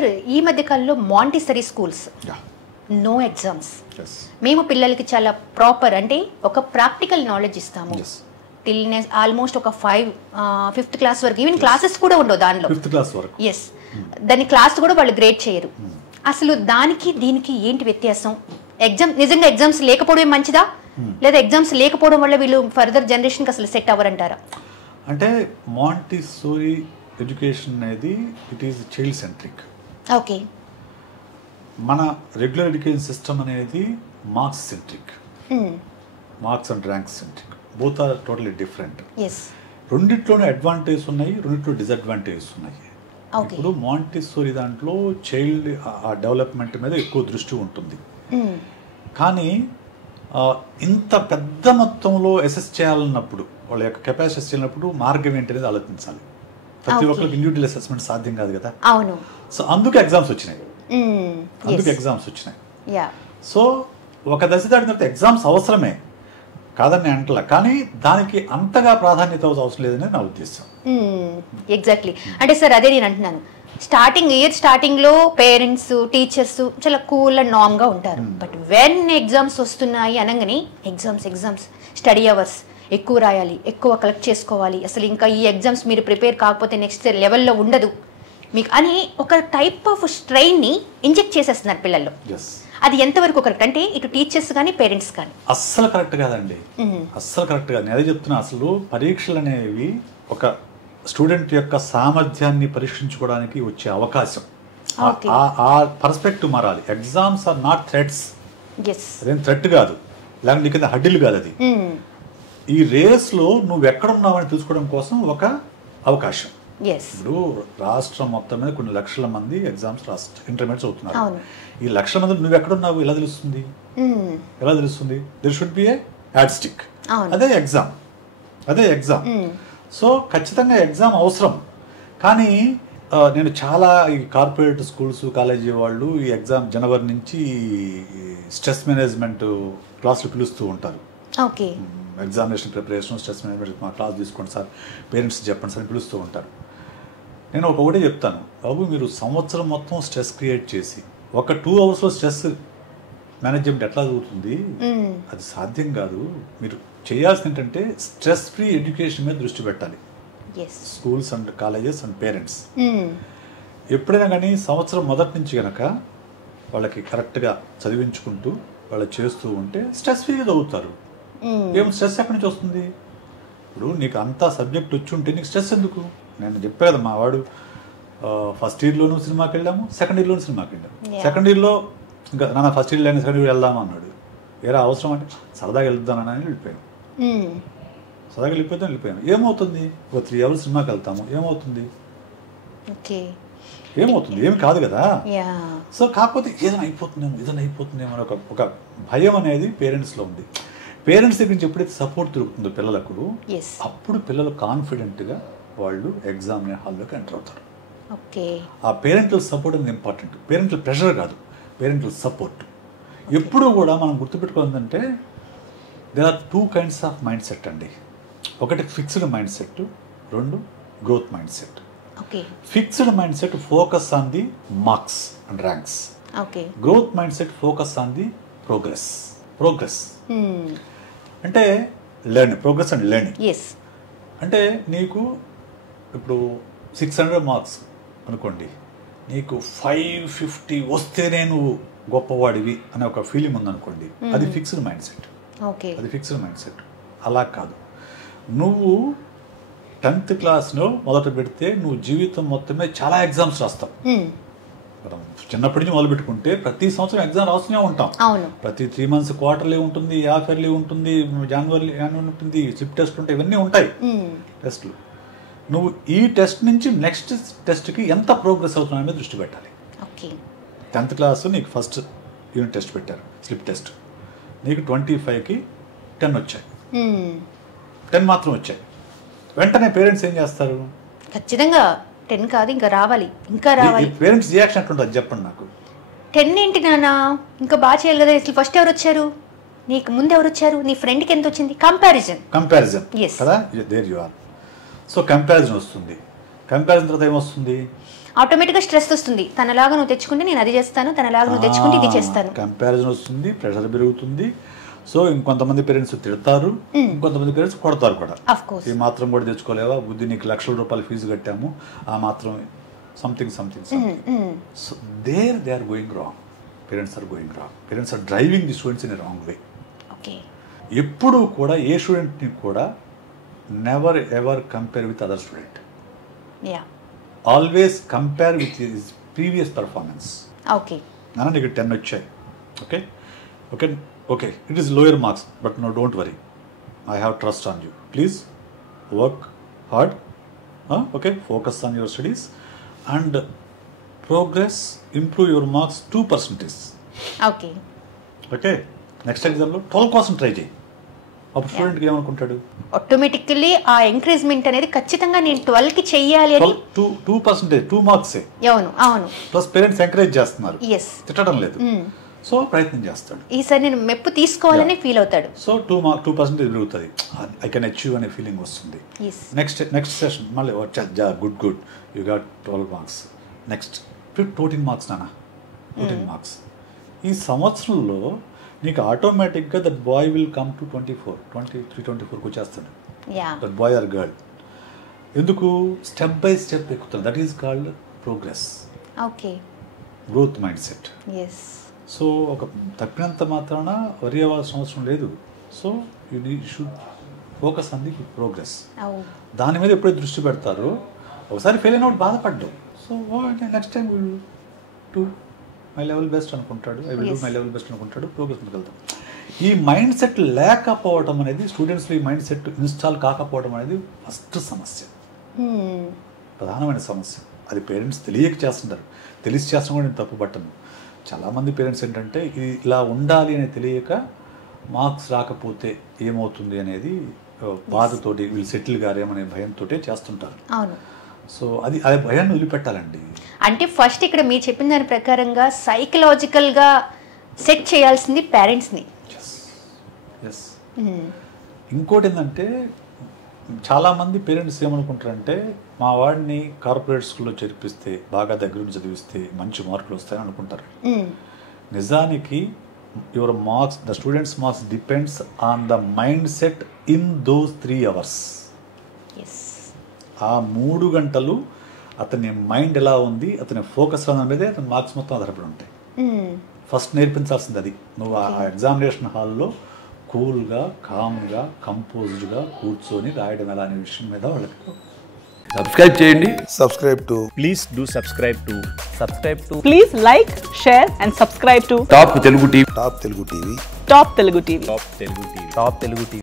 Sir ఈ మధ్య కాలంలో మాంటిసరీ స్కూల్స్ నో ఎగ్జామ్స్. మేము పిల్లలకి చాలా ప్రాపర్ అంటే ఒక ప్రాక్టికల్ నాలెడ్జ్ ఇస్తాము. టిల్ ఆల్మోస్ట్ ఒక 5th క్లాస్ వరకు, ఈవెన్ క్లాసెస్ కూడా ఉండవు దానిలో. ఎస్, దాని క్లాస్ కూడా వాళ్ళు గ్రేడ్ చేయరు. అసలు దానికి దీనికి ఏంటి వ్యత్యాసం? నిజంగా ఎగ్జామ్స్ లేకపోవడం మంచిదా, లేదా ఎగ్జామ్స్ లేకపోవడం వల్ల వీళ్ళు ఫర్దర్ జనరేషన్కి అసలు సెట్ అవ్వరంటారా? అంటే మాంటిసోరీ ఎడ్యుకేషన్ అనేది it is child centric. Okay. మన రెగ్యులర్ ఎడ్యుకేషన్ సిస్టమ్ అనేది marks centric, marks and ranks centric. Both are totally different. రెండిట్లోనే అడ్వాంటేజ్ ఉన్నాయి, రెండిట్లో డిసడ్వాంటేజెస్ ఉన్నాయి. ఇప్పుడు మాంటిసోరీ దాంట్లో చైల్డ్ డెవలప్మెంట్ మీద ఎక్కువ దృష్టి ఉంటుంది. కానీ ఇంత పెద్ద మొత్తంలో అసెస్ చేయాలన్నప్పుడు, వాళ్ళ యొక్క కెపాసిటీ చేయాలన్నప్పుడు మార్గం ఏంటనేది ఆలోచించాలి. ప్రతి ఒక్కరికి ఇండివిజువల్ అసెస్మెంట్ సాధ్యం కాదు కదా. అవును. సో అందుకు ఎగ్జామ్స్ వచ్చినాయి. సో ఒక దశ దాటిన తర్వాత ఎగ్జామ్స్ అవసరమే కాదని అంటలా, కానీ దానికి అంతగా ప్రాధాన్యత అవసరం లేదని నా ఉద్దేశం. ఎగ్జాక్ట్లీ. అంటే సార్ అదే నేను అంటున్నాను, స్టార్టింగ్ లో పేరెంట్స్ టీచర్స్ చాలా కూల్ అండ్ నార్మ్ గా ఉంటారు. బట్ వెన్ ఎగ్జామ్స్ వస్తున్నాయి అనగానే ఎగ్జామ్స్ స్టడీ అవర్స్ ఎక్కువ రాయాలి, ఎక్కువ కలెక్ట్ చేసుకోవాలి, అసలు ఇంకా ఈ ఎగ్జామ్స్ మీరు ప్రిపేర్ కాకపోతే నెక్స్ట్ లెవెల్లో ఉండదు మీకు అని ఒక టైప్ ఆఫ్ స్ట్రెయిన్ ని ఇంజెక్ట్ చేసేస్తున్నారు పిల్లల్లో. అది ఎంతవరకు కరెక్ట్? అంటే ఇటు టీచర్స్ కానీ పేరెంట్స్ కానీ అస్సలు కరెక్ట్ కాదండి, అస్సలు కరెక్ట్ కాదు. నేను అదే చెప్తున్నా. అసలు పరీక్షలు అనేవి ఒక స్టూడెంట్ యొక్క సామర్థ్యాన్ని పరీక్షించుకోవడానికి వచ్చే అవకాశం. ఆ పర్స్పెక్టివ్ మారాలి. Exams are not threats. అదేం థ్రెట్ కాదు, లేకపోతే నీకు హడ్డీలు కాదు. అది ఈ రేస్లో నువ్వు ఎక్కడున్నావని తెలుసుకోవడం కోసం ఒక అవకాశం. ఇప్పుడు రాష్ట్రం మొత్తం మీద కొన్ని లక్షల మంది ఎగ్జామ్స్ ఇంటర్మీడియట్స్ అవుతున్నారు. ఈ లక్షల మంది నువ్వు ఎక్కడున్నావు ఎలా తెలుస్తుంది? దేర్ షుడ్ బి ఏ యాడ్స్టిక్. అదే ఎగ్జామ్. సో ఖచ్చితంగా ఎగ్జామ్ అవసరం. కానీ నేను చాలా ఈ కార్పొరేట్ స్కూల్స్ కాలేజీ వాళ్ళు ఈ ఎగ్జామ్ జనవరి నుంచి స్ట్రెస్ మేనేజ్మెంట్ క్లాసులు పిలుస్తూ ఉంటారు. ఎగ్జామినేషన్ ప్రిపరేషన్, స్ట్రెస్ మేనేజ్మెంట్ మా క్లాస్ తీసుకోండి సార్, పేరెంట్స్ చెప్పండి సార్ అని పిలుస్తూ ఉంటారు. నేను ఒకటే చెప్తాను, బాబు మీరు సంవత్సరం మొత్తం స్ట్రెస్ క్రియేట్ చేసి ఒక 2 అవర్స్లో స్ట్రెస్ మేనేజ్మెంట్ ఎట్లా జరుగుతుంది? అది సాధ్యం కాదు. మీరు చేయాల్సింది ఏంటంటే స్ట్రెస్ ఫ్రీ ఎడ్యుకేషన్ మీద దృష్టి పెట్టాలి. Schools and colleges and parents ఎప్పుడైనా కానీ సంవత్సరం మొదటి నుంచి కనుక వాళ్ళకి కరెక్ట్గా చదివించుకుంటూ వాళ్ళు చేస్తూ ఉంటే స్ట్రెస్ ఫ్రీగా చదువుతారు. ఏం స్ట్రెస్ ఎక్కడి నుంచి వస్తుంది? ఇప్పుడు నీకు అంతా సబ్జెక్ట్ వచ్చి ఉంటే నీకు స్ట్రెస్ ఎందుకు? నేను చెప్పే కదా, మా వాడు ఫస్ట్ ఇయర్లోనూ సినిమాకి వెళ్ళాము, సెకండ్ ఇయర్లోనూ సినిమాకి వెళ్ళాము. సెకండ్ ఇయర్లో ఇంకా నాన్న ఫస్ట్ ఇయర్ లేని సెకండ్ ఇయర్ వెళ్దాము అన్నాడు. ఏరా అవసరం అంటే సరదాగా వెళ్తానని వెళ్ళిపోయాను. సరదాగా వెళ్ళిపోయాను. ఏమవుతుంది? ఒక 3 అవర్స్ సినిమాకి వెళ్తాము, ఏమవుతుంది? ఏమి కాదు కదా. సో కాకపోతే ఏదైనా అయిపోతుందేమో అని ఒక భయం అనేది పేరెంట్స్లో ఉంది. పేరెంట్స్ దగ్గర నుంచి ఎప్పుడైతే సపోర్ట్ దొరుకుతుందో పిల్లలకు, అప్పుడు పిల్లలు కాన్ఫిడెంట్గా వాళ్ళు ఎగ్జామ్ హాల్లోకి ఎంటర్ అవుతారు. ఆ పేరెంటల్ సపోర్ట్ అనేది ఇంపార్టెంట్. పేరెంటల్ ప్రెషర్ కాదు, పేరెంటల్ సపోర్ట్. ఎప్పుడు కూడా మనం గుర్తుపెట్టుకోవాలంటే there are 2 kinds of mind set అండి. ఒకటి fixed mind set, 2 growth mind set. Fixed mind set focus on the marks and ranks. Growth mind set focus on the progress. అంటే progress and learning. అంటే నీకు ఇప్పుడు 600 marks అనుకోండి, నీకు 550 వస్తేనే నువ్వు గొప్పవాడివి అనే ఒక ఫీలింగ్ ఉందనుకోండి, అది ఫిక్స్డ్ మైండ్ సెట్. అలా కాదు. నువ్వు 10th క్లాస్లో మొదట పెడితే నువ్వు జీవితం మొత్తమే చాలా ఎగ్జామ్స్ రాస్తావు. చిన్నప్పటి నుంచి మొదలు పెట్టుకుంటే ప్రతి సంవత్సరం ఎగ్జామ్ రాస్తూనే ఉంటాం. ప్రతి 3 months క్వార్టర్లీ ఉంటుంది, హాఫ్ ఇయర్లీ ఉంటుంది, జనవరి ఉంటుంది, స్లిప్ టెస్ట్ ఉంటాయి, ఇవన్నీ ఉంటాయి టెస్ట్లు. నువ్వు ఈ టెస్ట్ నుంచి నెక్స్ట్ టెస్ట్కి ఎంత ప్రోగ్రెస్ అవుతున్నావు అనేది దృష్టి పెట్టాలి. 10th క్లాస్ నీకు ఫస్ట్ యూనిట్ టెస్ట్ పెట్టారు, స్లిప్ టెస్ట్. నీకు 25కి 10 వచ్చాయి, 10 మాత్రం వచ్చాయి. వెంటనే పేరెంట్స్ ఏం చేస్తారు? ఖచ్చితంగా 10 కాదు ఇంకా రావాలి. పేరెంట్స్ రియాక్షన్ ఎట్లుంటుంది చెప్పండి నాకు. 10 ఏంటి నాన్న, ఇంకా బాగా చేయాలి కదా, అసలు ఫస్ట్ ఎవరు వచ్చారు, నీకు ముందు ఎవరు వచ్చారు, నీ ఫ్రెండ్కి ఎంత వచ్చింది, కంపారిజన్ కదా. There you are. So comparison వస్తుంది. కంపారిజన్ తర్వాత ఏమొస్తుంది? ఆటోమేటిక్గా స్ట్రెస్ వస్తుంది, తనలాగా నువ్వు తెచ్చుకుంటే నేను అది చేస్తాను, తనలాగా నువ్వు తెచ్చుకుంటే ఇది చేస్తాను, కంపారిజన్ వస్తుంది, ప్రెషర్ పెరుగుతుంది. సో ఇంకొంతమంది పేరెంట్స్ తిడతారు, ఇంకొంతమంది పేరెంట్స్ కొడతారు కూడా. ఈ మాత్రం కూడా తెచ్చుకోలేవా, బుద్ధి నీకు లక్షల రూపాయలు ఫీజు కట్టాము, ఆ మాత్రం something. So they are going wrong. Parents are going wrong. Parents are driving the students in a wrong way. ఎప్పుడు కూడా ఏ స్టూడెంట్ని కూడా never ever compare with other student. Always compare with his previous performance. నాన్న నీకు 10 వచ్చాయి, okay okay okay, it is lower marks, but no don't worry, I have trust on you, please work hard, okay, focus on your studies and progress, improve your marks 2%. Okay, next ఎగ్జామ్లో 12% try చేయి. అప్పుడు స్టూడెంట్కి ఏమనుకుంటాడు, automatically ఆ encouragement అనేది ఖచ్చితంగా నేను 12కి చెయ్యాలి అని. 2%, 2 మార్క్సే. అవును. ప్లస్ పేరెంట్స్ ఎంకరేజ్ చేస్తున్నారు, తిట్టడం లేదు, సో ప్రయత్నం చేస్తాడు, ఈసారి నేను మెప్పు తీసుకోవాలని ఫీల్ అవుతాడు. సో 2% పెరుగుతుంది, ఐ కెన్ అచీవ్ అనే ఫీలింగ్ వస్తుంది. నెక్స్ట్ సెషన్ మళ్ళీ good you got 12 marks, next 14 marks నాన్న, 14 మార్క్స్. ఈ సంవత్సరంలో నీకు ఆటోమేటిక్గా that boy will come to 24, 23, 24కి వచ్చేస్తాడు, దట్ బాయ్ ఆర్ గర్ల్. ఎందుకు, స్టెప్ బై స్టెప్ ఎక్కుతాడు. That is called progress, growth mind set. So ఒక తప్పినంత మాత్రాన వరి అవ్వాల్సిన అవసరం లేదు. So you should focus on the progress. దాని మీద ఎప్పుడైతే దృష్టి పెడతారో, ఒకసారి ఫెయిల్ అయినప్పుడు బాధపడ్డావు, so next time will to my level best అనుకుంటాడు, I will do my level best అనుకుంటాడు, ప్రోగ్రెస్ వెళ్తాం. ఈ మైండ్ సెట్ లేకపోవడం అనేది, స్టూడెంట్స్లో ఈ మైండ్ సెట్ ఇన్స్టాల్ కాకపోవడం అనేది ఫస్ట్ సమస్య, ప్రధానమైన సమస్య. అది పేరెంట్స్ తెలియక చేస్తుంటారు, తెలిసి చేస్తాం కూడా నేను తప్పు పట్టను. చాలామంది పేరెంట్స్ ఏంటంటే ఇది ఇలా ఉండాలి అని తెలియక మార్క్స్ రాకపోతే ఏమవుతుంది అనేది బాధతోటి, వీళ్ళు సెటిల్ గారేమనే భయంతో చేస్తుంటారు. సో అది భయాన్ని వదిలిపెట్టాలండి. అంటే ఫస్ట్ ఇక్కడ మీరు చెప్పిన దాని ప్రకారంగా సైకలాజికల్గా సెట్ చేయాల్సింది పేరెంట్స్ని. ఇంకోటి ఏంటంటే చాలామంది పేరెంట్స్ ఏమనుకుంటారంటే మా వాడిని కార్పొరేట్ స్కూల్లో చేర్పిస్తే, బాగా దగ్గర నుంచి చదివిస్తే మంచి మార్కులు వస్తాయని అనుకుంటారు. నిజానికి your marks, the students marks depends on the mind set in those 3 hours. ఆ 3 గంటలు అతని మైండ్ ఎలా ఉంది, అతని ఫోకస్ మీదే అతని మార్క్స్ మొత్తం ఆధారపడి ఉంటాయి. ఫస్ట్ నేర్పించాల్సింది అది. నువ్వు ఆ ఎగ్జామినేషన్ హాల్లో కూల్గా, కామ్గా, కంపోజ్డ్గా కూర్చొని రాయడం ఎలా అనే విషయం మీద వాళ్ళకి సబ్స్క్రైబ్ చేయండి. Please do subscribe to please like, share and subscribe to top Telugu TV. Top Telugu TV. Top Telugu TV.